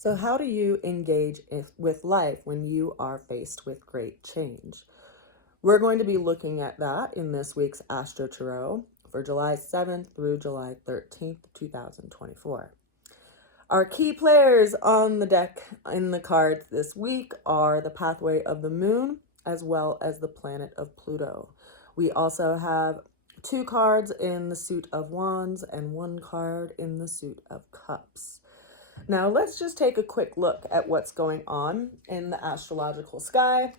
So, how do you engage with life when you are faced with great change? We're going to be looking at that in this week's Astro Tarot for July 7th through July 13th, 2024. Our key players on the deck in the cards this week are the pathway of the moon as well as the planet of Pluto. We also have two cards in the suit of wands and one card in the suit of cups. Now let's just take a quick look at what's going on in the astrological sky.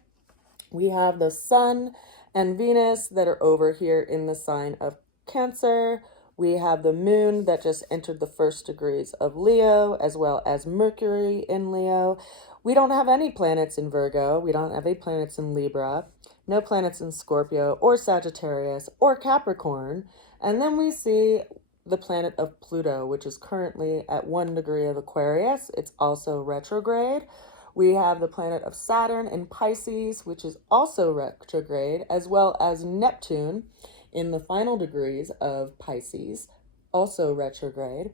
We have the sun and Venus that are over here in the sign of Cancer. We have the moon that just entered the first degrees of Leo, as well as Mercury in Leo. We don't have any planets in Virgo. We don't have any planets in Libra. No planets in Scorpio or Sagittarius or Capricorn. And then we see the planet of Pluto, which is currently at 1 degree of Aquarius. It's also retrograde. We have the planet of Saturn in Pisces, which is also retrograde, as well as Neptune in the final degrees of Pisces, also retrograde.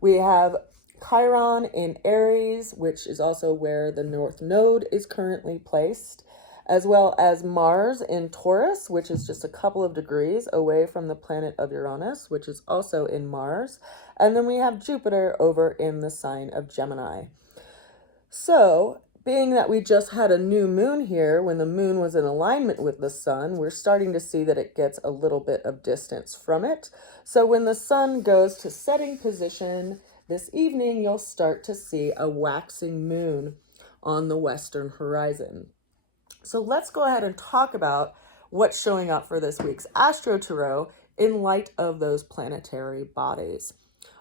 We have Chiron in Aries, which is also where the North Node is currently placed, as well as Mars in Taurus, which is just a couple of degrees away from the planet of Uranus, which is also in Mars. And then we have Jupiter over in the sign of Gemini. So, being that we just had a new moon here, when the moon was in alignment with the sun, we're starting to see that it gets a little bit of distance from it. So when the sun goes to setting position this evening, you'll start to see a waxing moon on the western horizon. So let's go ahead and talk about what's showing up for this week's Astro Tarot in light of those planetary bodies.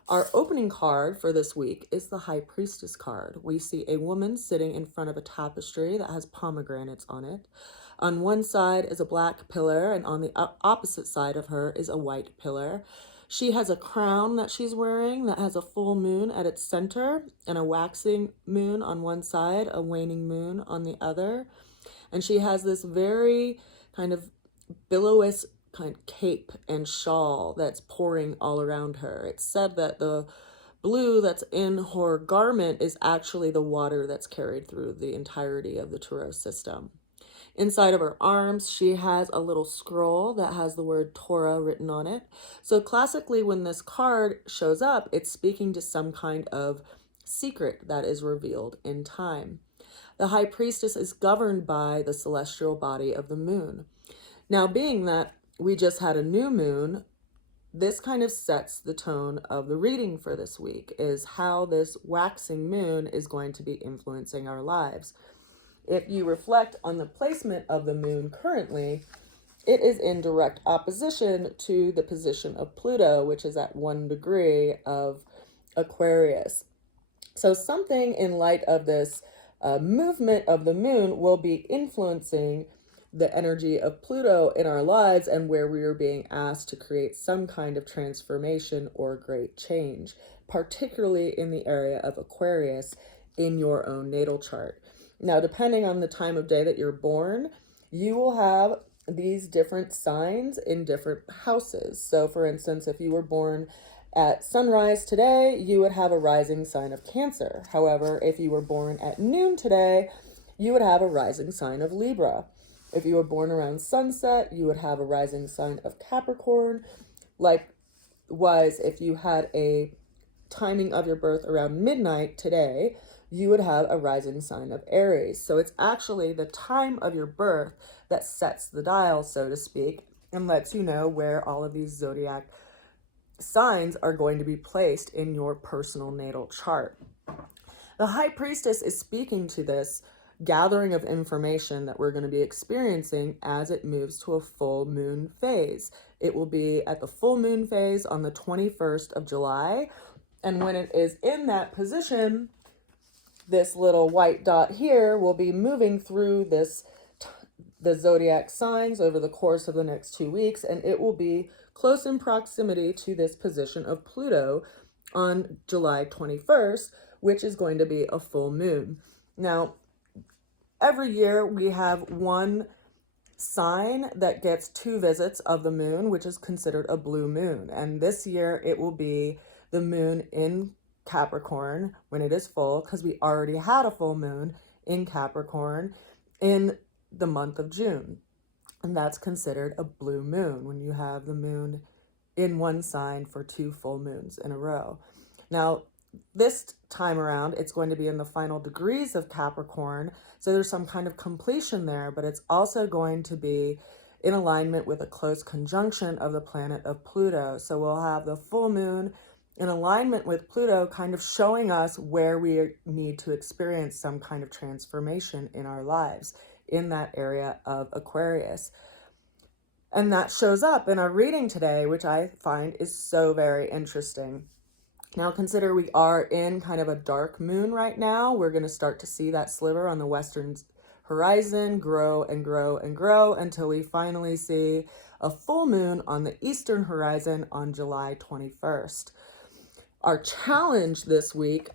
Our opening card for this week is the High Priestess card. We see a woman sitting in front of a tapestry that has pomegranates on it. On one side is a black pillar, and on the opposite side of her is a white pillar. She has a crown that she's wearing that has a full moon at its center and a waxing moon on one side, a waning moon on the other. And she has this very kind of billowy kind of cape and shawl that's pouring all around her. It's said that the blue that's in her garment is actually the water that's carried through the entirety of the tarot system. Inside of her arms, she has a little scroll that has the word Torah written on it. So classically, when this card shows up, it's speaking to some kind of secret that is revealed in time. The High Priestess is governed by the celestial body of the moon. Now, being that we just had a new moon, this kind of sets the tone of the reading for this week, is how this waxing moon is going to be influencing our lives. If you reflect on the placement of the moon currently, it is in direct opposition to the position of Pluto, which is at 1 degree of Aquarius. So something in light of this movement of the moon will be influencing the energy of Pluto in our lives and where we are being asked to create some kind of transformation or great change, particularly in the area of Aquarius in your own natal chart. Now, depending on the time of day that you're born, you will have these different signs in different houses. So, for instance, if you were born at sunrise today, you would have a rising sign of Cancer. However, if you were born at noon today, you would have a rising sign of Libra. If you were born around sunset, you would have a rising sign of Capricorn. Likewise, if you had a timing of your birth around midnight today, you would have a rising sign of Aries. So it's actually the time of your birth that sets the dial, so to speak, and lets you know where all of these zodiac signs are going to be placed in your personal natal chart. The High Priestess is speaking to this gathering of information that we're going to be experiencing as it moves to a full moon phase. It will be at the full moon phase on the 21st of July. And when it is in that position, this little white dot here will be moving through the zodiac signs over the course of the next 2 weeks, and it will be close in proximity to this position of Pluto on July 21st, which is going to be a full moon. Now, every year we have one sign that gets 2 visits of the moon, which is considered a blue moon. And this year it will be the moon in Capricorn when it is full, because we already had a full moon in Capricorn in the month of June. And that's considered a blue moon when you have the moon in one sign for 2 full moons in a row. Now, this time around, it's going to be in the final degrees of Capricorn. So there's some kind of completion there, but it's also going to be in alignment with a close conjunction of the planet of Pluto. So we'll have the full moon in alignment with Pluto, kind of showing us where we need to experience some kind of transformation in our lives in that area of Aquarius. And that shows up in our reading today, which I find is so very interesting. Now consider we are in kind of a dark moon right now. We're going to start to see that sliver on the western horizon grow and grow and grow until we finally see a full moon on the eastern horizon on July 21st. Our challenge this week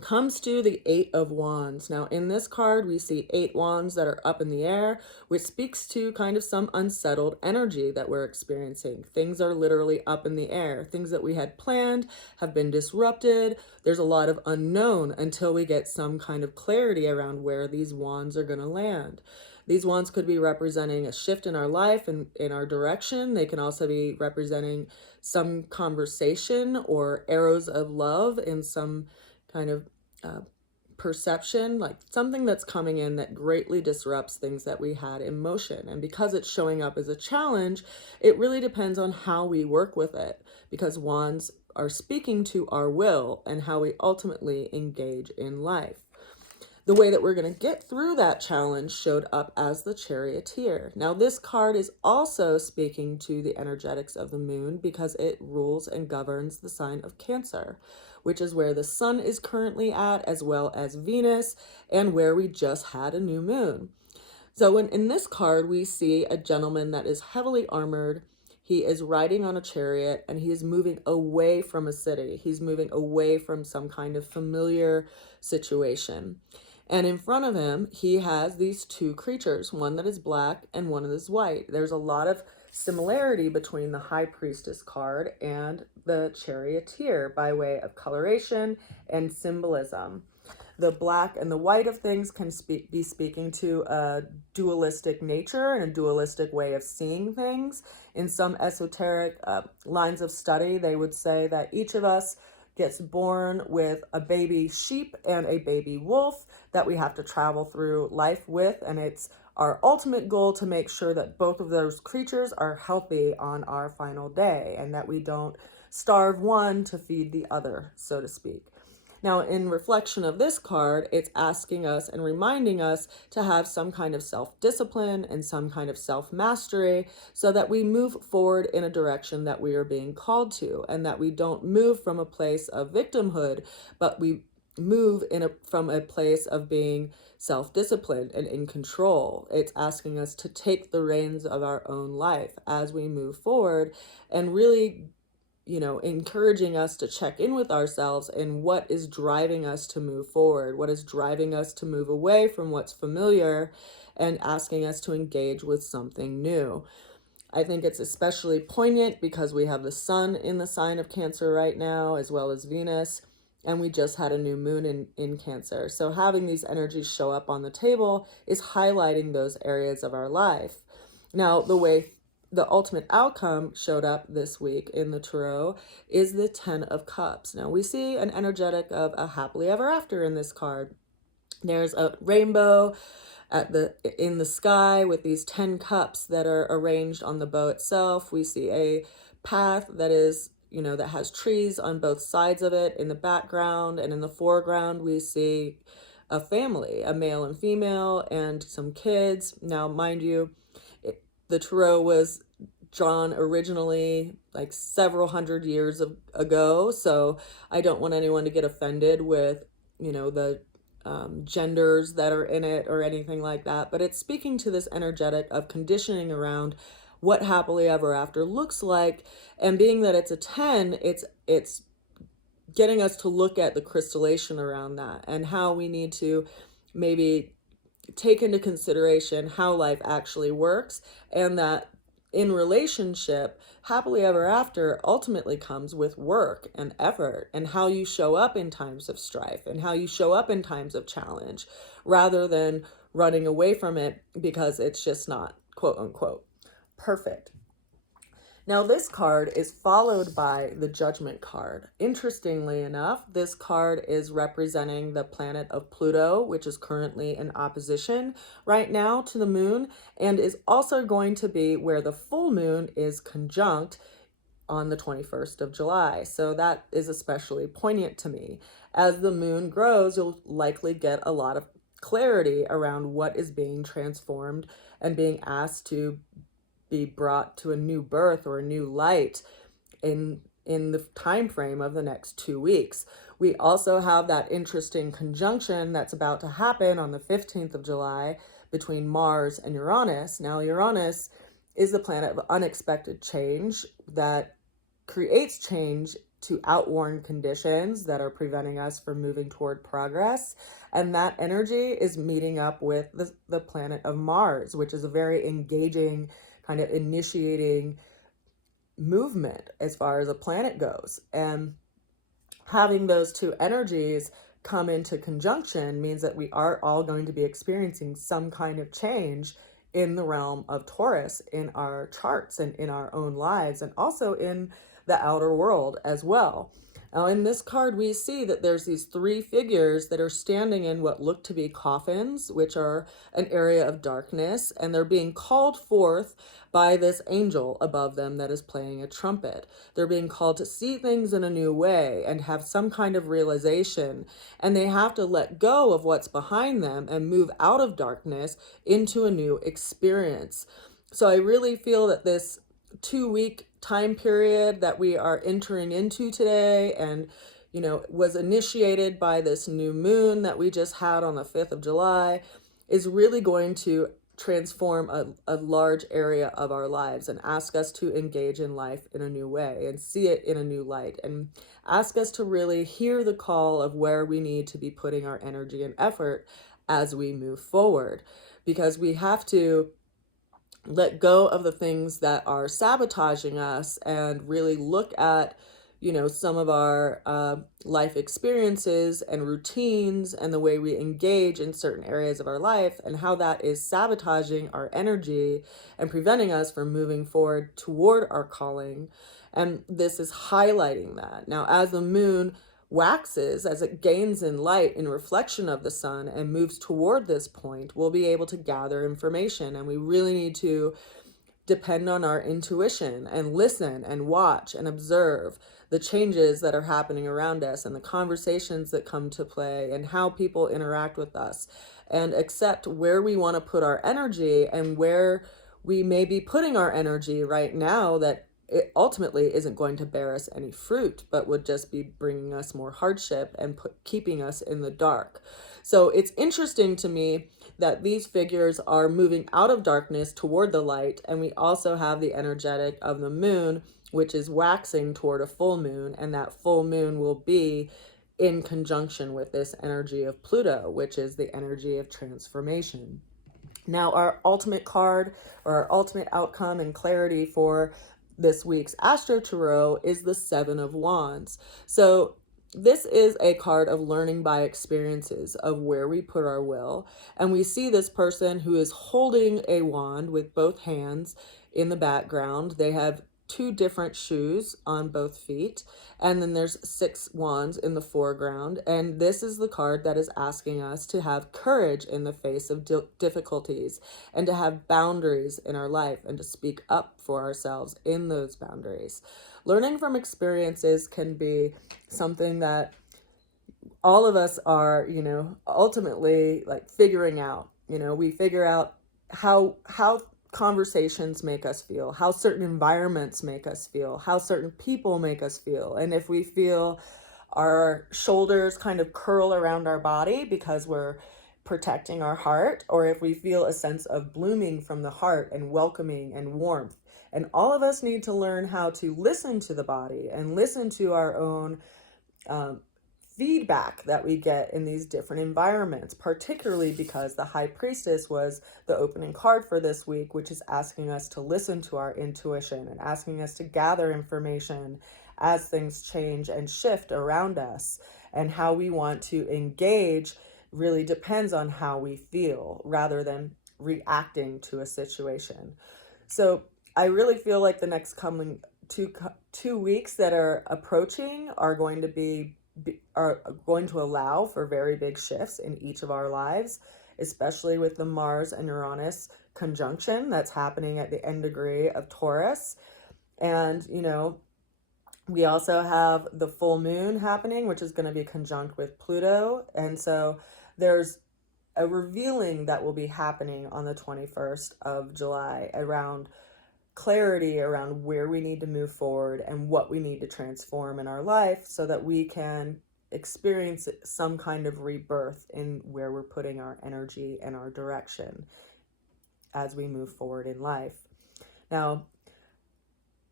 comes to the 8 of Wands. Now in this card, we see 8 wands that are up in the air, which speaks to kind of some unsettled energy that we're experiencing. Things are literally up in the air. Things that we had planned have been disrupted. There's a lot of unknown until we get some kind of clarity around where these wands are going to land. These wands could be representing a shift in our life and in our direction. They can also be representing some conversation or arrows of love in some kind of perception, like something that's coming in that greatly disrupts things that we had in motion. And because it's showing up as a challenge, it really depends on how we work with it, because wands are speaking to our will and how we ultimately engage in life. The way that we're going to get through that challenge showed up as the Charioteer. Now, this card is also speaking to the energetics of the moon because it rules and governs the sign of Cancer, which is where the sun is currently at, as well as Venus, and where we just had a new moon. So in this card, we see a gentleman that is heavily armored. He is riding on a chariot and he is moving away from a city. He's moving away from some kind of familiar situation. And in front of him, he has these 2 creatures, one that is black and one that is white. There's a lot of similarity between the High Priestess card and the Charioteer by way of coloration and symbolism. The black and the white of things can be speaking to a dualistic nature and a dualistic way of seeing things. In some esoteric lines of study, they would say that each of us gets born with a baby sheep and a baby wolf that we have to travel through life with, and it's our ultimate goal to make sure that both of those creatures are healthy on our final day and that we don't starve one to feed the other, so to speak. Now, in reflection of this card, it's asking us and reminding us to have some kind of self-discipline and some kind of self-mastery so that we move forward in a direction that we are being called to, and that we don't move from a place of victimhood, but we move from a place of being self-disciplined and in control. It's asking us to take the reins of our own life as we move forward and really encouraging us to check in with ourselves and what is driving us to move forward, what is driving us to move away from what's familiar and asking us to engage with something new. I think it's especially poignant because we have the sun in the sign of Cancer right now, as well as Venus, and we just had a new moon in Cancer. So having these energies show up on the table is highlighting those areas of our life. Now, the way the ultimate outcome showed up this week in the tarot is the 10 of Cups. Now we see an energetic of a happily ever after in this card. There's a rainbow in the sky with these 10 cups that are arranged on the bow itself. We see a path that is, that has trees on both sides of it in the background, and in the foreground we see a family, a male and female, and some kids. Now, mind you, the tarot was drawn originally like several hundred years ago, so I don't want anyone to get offended with, the genders that are in it or anything like that. But it's speaking to this energetic of conditioning around what happily ever after looks like, and being that it's a 10, it's getting us to look at the crystallization around that and how we need to maybe take into consideration how life actually works, and that in relationship, happily ever after ultimately comes with work and effort and how you show up in times of strife and how you show up in times of challenge rather than running away from it because it's just not quote unquote perfect. Now, this card is followed by the Judgment card. Interestingly enough, this card is representing the planet of Pluto, which is currently in opposition right now to the moon, and is also going to be where the full moon is conjunct on the 21st of July. So that is especially poignant to me. As the moon grows, you'll likely get a lot of clarity around what is being transformed and being asked to be brought to a new birth or a new light in the time frame of the next 2 weeks. We also have that interesting conjunction that's about to happen on the 15th of July between Mars and Uranus. Now, Uranus is the planet of unexpected change that creates change to outworn conditions that are preventing us from moving toward progress. And that energy is meeting up with the planet of Mars, which is a very engaging, kind of initiating movement as far as a planet goes. And having those two energies come into conjunction means that we are all going to be experiencing some kind of change in the realm of Taurus in our charts and in our own lives and also in the outer world as well. Now, in this card, we see that there's these three figures that are standing in what look to be coffins, which are an area of darkness, and they're being called forth by this angel above them that is playing a trumpet. They're being called to see things in a new way and have some kind of realization, and they have to let go of what's behind them and move out of darkness into a new experience. So I really feel that this 2-week time period that we are entering into today and was initiated by this new moon that we just had on the 5th of July is really going to transform a large area of our lives and ask us to engage in life in a new way and see it in a new light and ask us to really hear the call of where we need to be putting our energy and effort as we move forward, because we have to let go of the things that are sabotaging us and really look at some of our life experiences and routines and the way we engage in certain areas of our life and how that is sabotaging our energy and preventing us from moving forward toward our calling. And this is highlighting that. Now, as the moon waxes, as it gains in light in reflection of the sun and moves toward this point, we'll be able to gather information. And we really need to depend on our intuition and listen and watch and observe the changes that are happening around us and the conversations that come to play and how people interact with us, and accept where we want to put our energy and where we may be putting our energy right now that it ultimately isn't going to bear us any fruit, but would just be bringing us more hardship and keeping us in the dark. So it's interesting to me that these figures are moving out of darkness toward the light, and we also have the energetic of the moon, which is waxing toward a full moon, and that full moon will be in conjunction with this energy of Pluto, which is the energy of transformation. Now, our ultimate card or our ultimate outcome and clarity for this week's Astro Tarot is the Seven of Wands. So this is a card of learning by experiences of where we put our will. And we see this person who is holding a wand with both hands in the background. They have 2 different shoes on both feet, and then there's 6 wands in the foreground. And this is the card that is asking us to have courage in the face of difficulties and to have boundaries in our life and to speak up for ourselves in those boundaries. Learning from experiences can be something that all of us are, ultimately like figuring out. We figure out how conversations make us feel, how certain environments make us feel, how certain people make us feel. And if we feel our shoulders kind of curl around our body because we're protecting our heart, or if we feel a sense of blooming from the heart and welcoming and warmth. And all of us need to learn how to listen to the body and listen to our own feedback that we get in these different environments, particularly because the High Priestess was the opening card for this week, which is asking us to listen to our intuition and asking us to gather information as things change and shift around us. And how we want to engage really depends on how we feel rather than reacting to a situation. So I really feel like the next coming 2 weeks that are approaching are going to allow for very big shifts in each of our lives, especially with the Mars and Uranus conjunction that's happening at the end degree of Taurus. And, we also have the full moon happening, which is going to be conjunct with Pluto. And so there's a revealing that will be happening on the 21st of July around clarity around where we need to move forward and what we need to transform in our life so that we can experience some kind of rebirth in where we're putting our energy and our direction as we move forward in life. Now,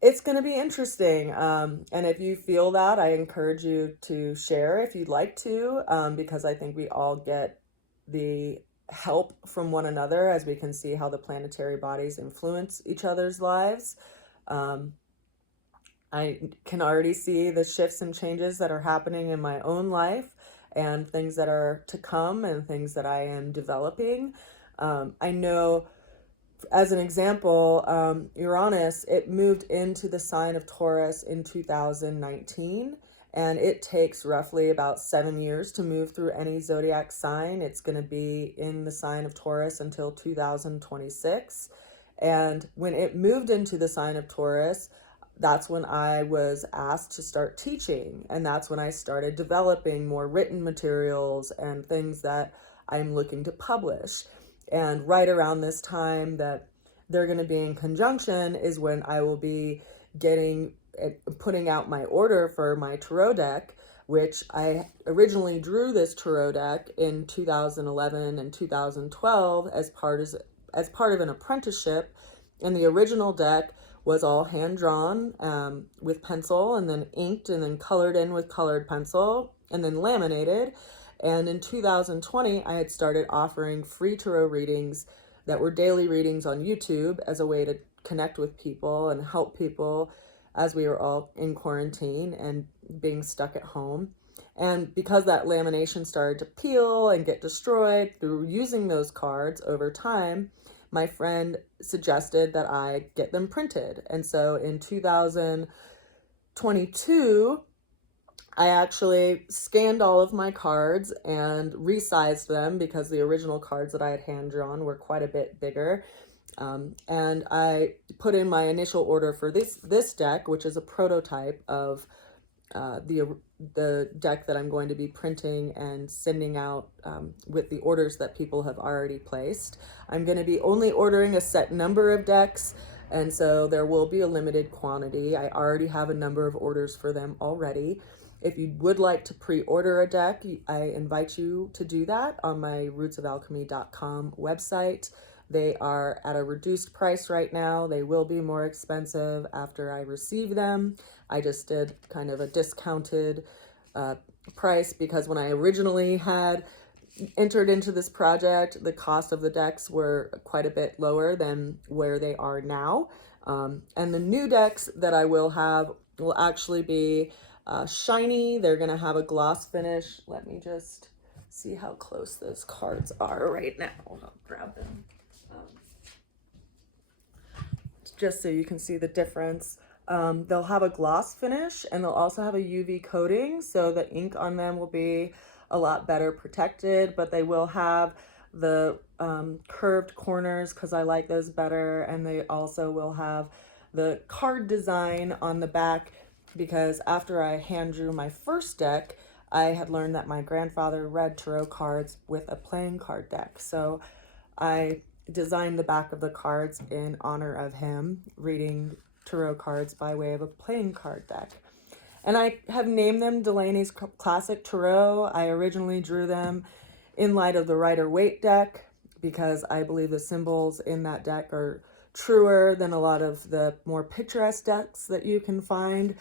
it's going to be interesting. And if you feel that, I encourage you to share if you'd like to, because I think we all get the help from one another as we can see how the planetary bodies influence each other's lives. I can already see the shifts and changes that are happening in my own life and things that are to come and things that I am developing. I know, as an example, Uranus, it moved into the sign of Taurus in 2019. And it takes roughly about 7 years to move through any zodiac sign. It's going to be in the sign of Taurus until 2026. And when it moved into the sign of Taurus, that's when I was asked to start teaching. And that's when I started developing more written materials and things that I'm looking to publish. And right around this time that they're going to be in conjunction is when I will be putting out my order for my tarot deck, which I originally drew this tarot deck in 2011 and 2012 as part of an apprenticeship. And the original deck was all hand drawn with pencil and then inked and then colored in with colored pencil and then laminated. And in 2020, I had started offering free tarot readings that were daily readings on YouTube as a way to connect with people and help people as we were all in quarantine and being stuck at home. And because that lamination started to peel and get destroyed through using those cards over time, my friend suggested that I get them printed. And so in 2022, I actually scanned all of my cards and resized them because the original cards that I had hand drawn were quite a bit bigger. And I put in my initial order for this deck, which is a prototype of the deck that I'm going to be printing and sending out with the orders that people have already placed. I'm going to be only ordering a set number of decks, and so there will be a limited quantity. I already have a number of orders for them already. If you would like to pre-order a deck, I invite you to do that on my rootsofalchemy.com website. They are at a reduced price right now. They will be more expensive after I receive them. I just did kind of a discounted price because when I originally had entered into this project, the cost of the decks were quite a bit lower than where they are now. And the new decks that I will have will actually be shiny. They're going to have a gloss finish. Let me just see how close those cards are right now. I'll grab them. Just so you can see the difference. They'll have a gloss finish and they'll also have a UV coating, so the ink on them will be a lot better protected, but they will have the curved corners because I like those better, and they also will have the card design on the back because after I hand drew my first deck, I had learned that my grandfather read tarot cards with a playing card deck. So I designed the back of the cards in honor of him reading tarot cards by way of a playing card deck. And I have named them Delaney's Classic Tarot. I originally drew them in light of the Rider-Waite deck because I believe the symbols in that deck are truer than a lot of the more picturesque decks that you can find.